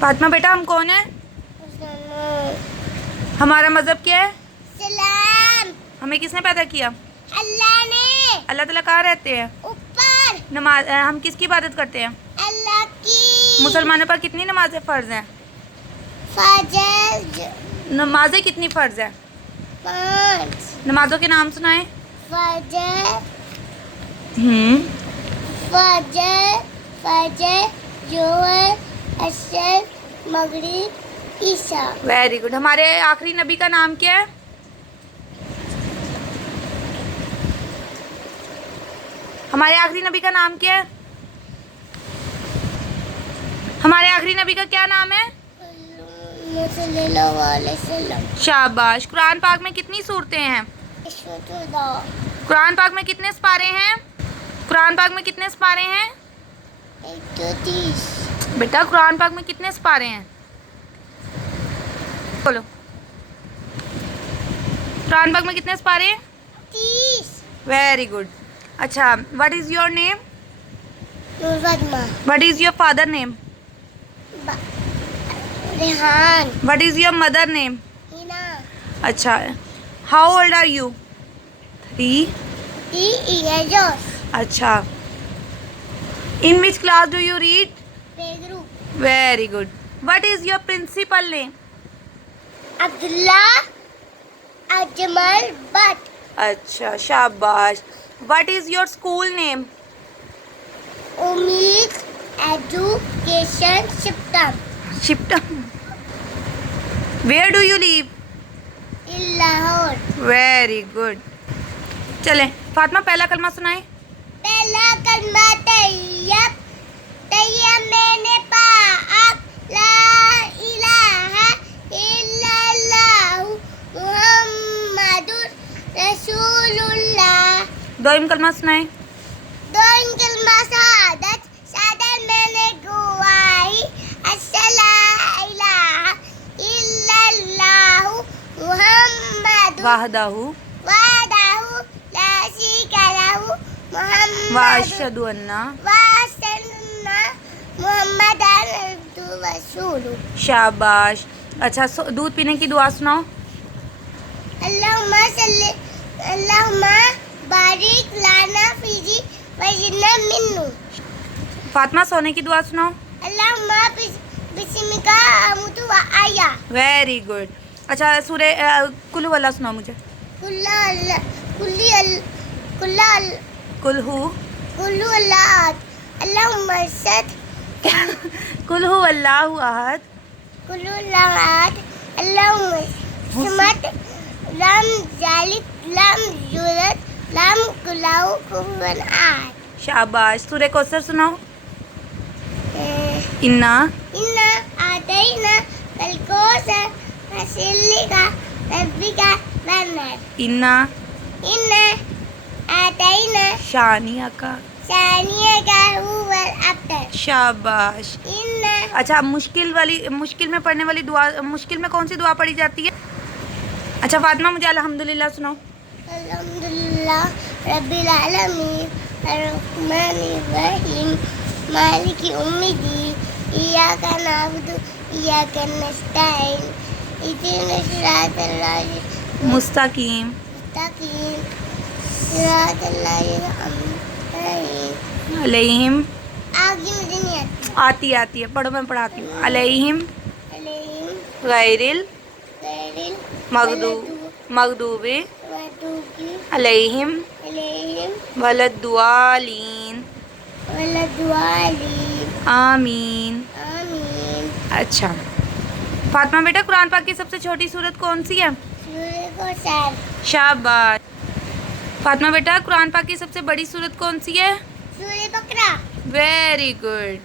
फातिमा बेटा हम कौन है? हमारा मजहब क्या है? सलाम। हमें किसने पैदा किया? अल्लाह ने। अल्लाह ताला कहाँ रहते हैं? ऊपर। नमाज हम किसकी इबादत करते हैं? अल्लाह की। मुसलमानों पर कितनी नमाजें फ़र्ज हैं? फजर। नमाजें कितनी फ़र्ज हैं? 5। नमाजों के नाम सुनाए। फजर। फजर। फजर, जोहर, असर, मगरिब, ईशा। Very good. हमारे आखिरी नबी का नाम क्या है? हमारे आखिरी नबी का नाम क्या है? हमारे आखिरी नबी का क्या नाम है? सल्लल्लाहु अलैहि वसल्लम। शाबाश। कुरान पाक में कितनी सूरतें हैं? कुरान पाक में कितने सिपारे हैं? कुरान पाक में कितने सिपारे हैं? 130। बेटा कुरान पाक में कितने सिपारे हैं? बोलो। कुरान पाक में कितने सिपारे हैं? 30। Very good. अच्छा, what is your name? Fatima. What is your father name? Rehan. What is your mother name? Hina. अच्छा, how old are you? 3। 3 years. अच्छा, in which class do you read? Playgroup. Very good. What is your principal name? Abdullah Ajmal Bhatt. अच्छा, शाबाश। What is your school name? Umeed education शिफ्टम। शिफ्टम। Where do you live? In Lahore. Very good. चलें, फातिमा पहला कलमा सुनाए। पहला कलमा तैयब। तैयब मैंने पाक ला इलाहा इल्लल्लाहु मुहम्मदुर रसूलुल्लाह। दोइम कलमा सुनाए। दो कलमा शहादत। शहादत मैंने गवाही अस्सला इलाहा इल्लल्लाहु मुहम्मदुर वाहदाहु वहदाहु ला शरीका लहु मुहम्मदुर वाशहदु अन्ना वासन्ना मुहम्मदन अब्दुहु व रसूलुहु। शाबाश। अच्छा, दूध पीने की दुआ सुनाओ। अल्लाहुम्मा बारिक लाना फीजी वजिन्ना मिन्नु। फातिमा सोने की दुआ सुनाओ। अल्लाहुम्मा बिस्मिका अमुतु व आया। Very good. अच्छा, सूरे कुल हु अल्लाह सुनाओ मुझे। कुल हु अल्लाह। अल्लाहुम्मा सद कुल हु अल्लाहु अहद कुल्लु अल्लाह। अल्लाहुम्मा समद लम जालिद लम यूलद लम कुलाउ कुफुवन अहद। शाबाश। सूरे कौसर सुनाओ। इन्ना इन्ना आतैना कल कौसर फसल्ली का रब्बिका वन्हर। इन्ना इन्ना आतैना शानिया का सानिया का हुवल अब्तर। शाबाश। इन्ना। अच्छा, मुश्किल में पढ़ने वाली दुआ, मुश्किल में कौन सी दुआ पढ़ी जाती है? अच्छा फातिमा मुझे अल्हम्दुलिल्लाह सुनाओ। अल्हम्दुलिल्लाह रब्बिल आलमीन अर्रहमानिर रहीम मालिकी यौमिद्दीन इय्याका नअबुदु व इय्याका नस्तईन इहदिनस सिरातल मुस्तकीम सिरातल अलैहिम। आगे मुझे नहीं आती। आती है, पढ़ो मैं पढ़ाती हूँ। अलैहिम गैरिल मगदूबी अलैहिम वलद्दालीन आमीन। अच्छा फातिमा बेटा कुरान पाक की सबसे छोटी सूरत कौन सी है? शाबाश। फातिमा बेटा कुरान पाक की सबसे बड़ी सूरत कौन सी है? सूरह बकरा। Very good.